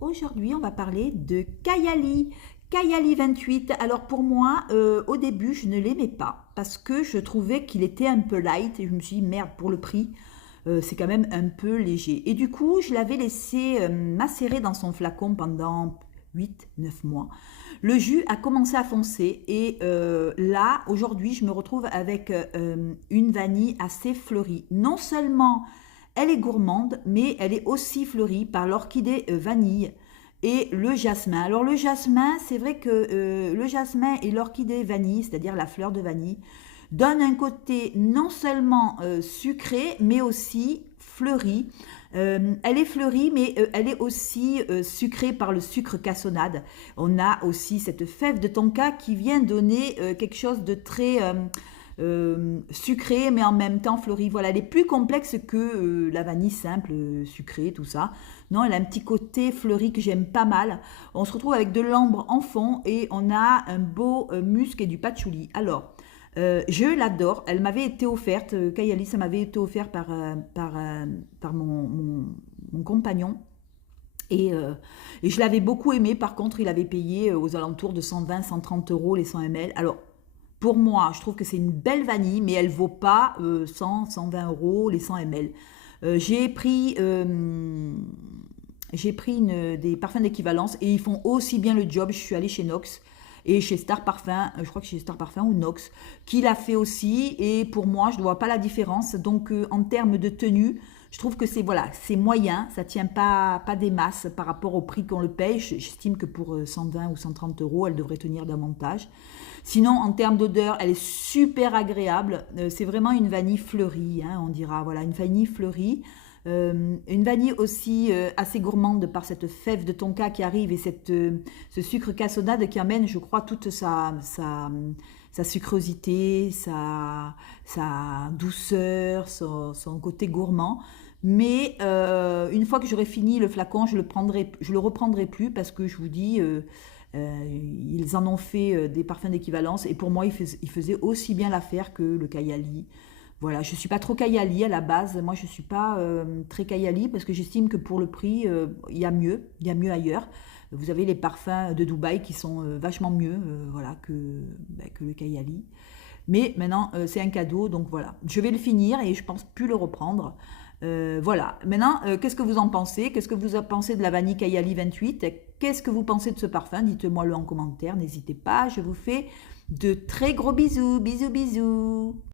Aujourd'hui, on va parler de Kayali. Kayali 28. Alors pour moi, au début, je ne l'aimais pas parce que je trouvais qu'il était un peu light et je me suis dit merde pour le prix, c'est quand même un peu léger. Et du coup, je l'avais laissé macérer dans son flacon pendant 8, 9 mois. Le jus a commencé à foncer et là, aujourd'hui, je me retrouve avec une vanille assez fleurie. Non seulement elle est gourmande, mais elle est aussi fleurie par l'orchidée vanille et le jasmin. Alors le jasmin, c'est vrai que le jasmin et l'orchidée vanille, c'est-à-dire la fleur de vanille, donnent un côté non seulement sucré, mais aussi fleuri. Elle est fleurie, mais elle est aussi sucrée par le sucre cassonade. On a aussi cette fève de tonka qui vient donner quelque chose de très sucrée mais en même temps fleurie. Voilà, elle est plus complexe que la vanille simple, sucrée, tout ça. Non, elle a un petit côté fleuri que j'aime pas mal. On se retrouve avec de l'ambre en fond et on a un beau musc et du patchouli. Alors, je l'adore. Elle m'avait été offerte, Kayali, ça m'avait été offert par mon compagnon. Et je l'avais beaucoup aimé. Par contre, il avait payé aux alentours de 120, 130 € les 100 ml. Alors, pour moi, je trouve que c'est une belle vanille, mais elle vaut pas 100, 120 € les 100 ml. J'ai pris des parfums d'équivalence et ils font aussi bien le job. Je suis allée chez Nox et chez Star Parfum, je crois que chez Star Parfum ou Nox, qui l'a fait aussi. Et pour moi, je ne vois pas la différence. Donc, en termes de tenue, je trouve que c'est voilà, c'est moyen, ça tient pas des masses par rapport au prix qu'on le paye. J'estime que pour 120 ou 130 €, elle devrait tenir davantage. Sinon, en termes d'odeur, elle est super agréable. C'est vraiment une vanille fleurie, hein, on dira. Voilà, une vanille fleurie. Une vanille aussi assez gourmande par cette fève de tonka qui arrive et ce sucre cassonade qui amène, je crois, toute sa sucrosité, sa douceur, son côté gourmand. Mais une fois que j'aurai fini le flacon, je le reprendrai plus parce que je vous dis, ils en ont fait des parfums d'équivalence et pour moi, ils faisaient aussi bien l'affaire que le Kayali. Voilà, je ne suis pas trop Kayali à la base. Moi, je ne suis pas très Kayali parce que j'estime que pour le prix, il y a mieux ailleurs. Vous avez les parfums de Dubaï qui sont vachement mieux voilà, que le Kayali. Mais maintenant, c'est un cadeau, donc voilà. Je vais le finir et je pense plus le reprendre. Voilà. Maintenant, qu'est-ce que vous en pensez? Qu'est-ce que vous en pensez de la vanille Kayali 28? Qu'est-ce que vous pensez de ce parfum? Dites-moi-le en commentaire, n'hésitez pas. Je vous fais de très gros bisous. Bisous, bisous.